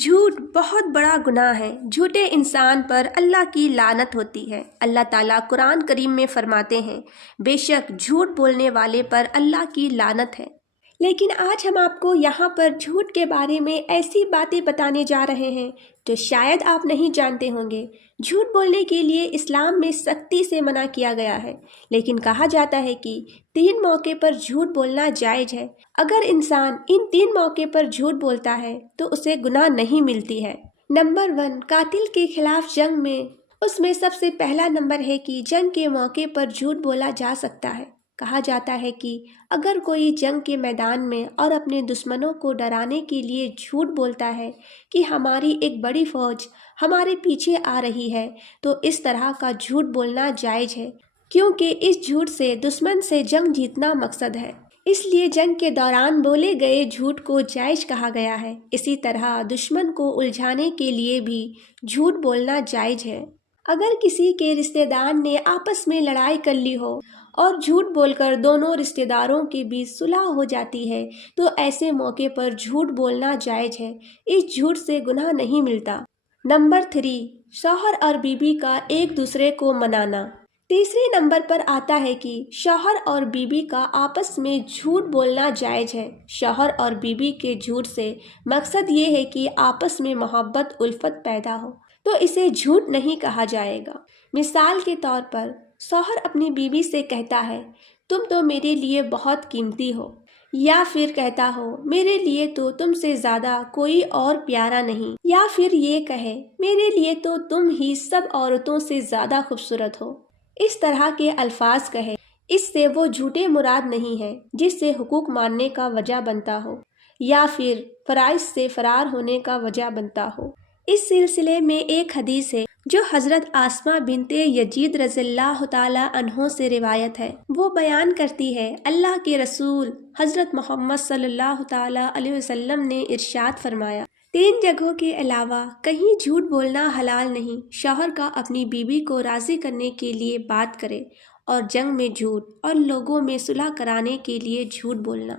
جھوٹ بہت بڑا گناہ ہے۔ جھوٹے انسان پر اللہ کی لعنت ہوتی ہے۔ اللہ تعالیٰ قرآن کریم میں فرماتے ہیں، بے شک جھوٹ بولنے والے پر اللہ کی لعنت ہے۔ لیکن آج ہم آپ کو یہاں پر جھوٹ کے بارے میں ایسی باتیں بتانے جا رہے ہیں جو شاید آپ نہیں جانتے ہوں گے۔ جھوٹ بولنے کے لیے اسلام میں سختی سے منع کیا گیا ہے، لیکن کہا جاتا ہے کہ 3 موقع پر جھوٹ بولنا جائز ہے۔ اگر انسان ان 3 موقع پر جھوٹ بولتا ہے تو اسے گناہ نہیں ملتی ہے۔ نمبر 1، قاتل کے خلاف جنگ میں۔ اس میں سب سے پہلا نمبر ہے کہ جنگ کے موقع پر جھوٹ بولا جا سکتا ہے۔ کہا جاتا ہے کہ اگر کوئی جنگ کے میدان میں اور اپنے دشمنوں کو ڈرانے کے لیے جھوٹ بولتا ہے کہ ہماری ایک بڑی فوج ہمارے پیچھے آ رہی ہے، تو اس طرح کا جھوٹ بولنا جائز ہے، کیونکہ اس جھوٹ سے دشمن سے جنگ جیتنا مقصد ہے۔ اس لیے جنگ کے دوران بولے گئے جھوٹ کو جائز کہا گیا ہے۔ اسی طرح دشمن کو الجھانے کے لیے بھی جھوٹ بولنا جائز ہے۔ اگر کسی کے رشتہ دار نے آپس میں لڑائی کر لی ہو اور جھوٹ بول کر دونوں رشتہ داروں کے بیچ صلح ہو جاتی ہے تو ایسے موقع پر جھوٹ بولنا جائز ہے۔ اس جھوٹ سے گناہ نہیں ملتا۔ نمبر 3، شوہر اور بیوی کا ایک دوسرے کو منانا۔ تیسرے نمبر پر آتا ہے کہ شوہر اور بیوی کا آپس میں جھوٹ بولنا جائز ہے۔ شوہر اور بیوی کے جھوٹ سے مقصد یہ ہے کہ آپس میں محبت الفت پیدا ہو، تو اسے جھوٹ نہیں کہا جائے گا۔ مثال کے طور پر شوہر اپنی بیوی سے کہتا ہے، تم تو میرے لیے بہت قیمتی ہو، یا پھر کہتا ہو، میرے لیے تو تم سے زیادہ کوئی اور پیارا نہیں، یا پھر یہ کہے، میرے لیے تو تم ہی سب عورتوں سے زیادہ خوبصورت ہو۔ اس طرح کے الفاظ کہے، اس سے وہ جھوٹے مراد نہیں ہے جس سے حقوق ماننے کا وجہ بنتا ہو یا پھر فرائض سے فرار ہونے کا وجہ بنتا ہو۔ اس سلسلے میں ایک حدیث ہے جو حضرت اسماء بنت یزید رضی اللہ تعالی عنہ سے روایت ہے۔ وہ بیان کرتی ہے، اللہ کے رسول حضرت محمد صلی اللہ تعالی علیہ وسلم نے ارشاد فرمایا، 3 جگہوں کے علاوہ کہیں جھوٹ بولنا حلال نہیں۔ شوہر کا اپنی بیوی کو راضی کرنے کے لیے بات کرے، اور جنگ میں جھوٹ، اور لوگوں میں صلح کرانے کے لیے جھوٹ بولنا۔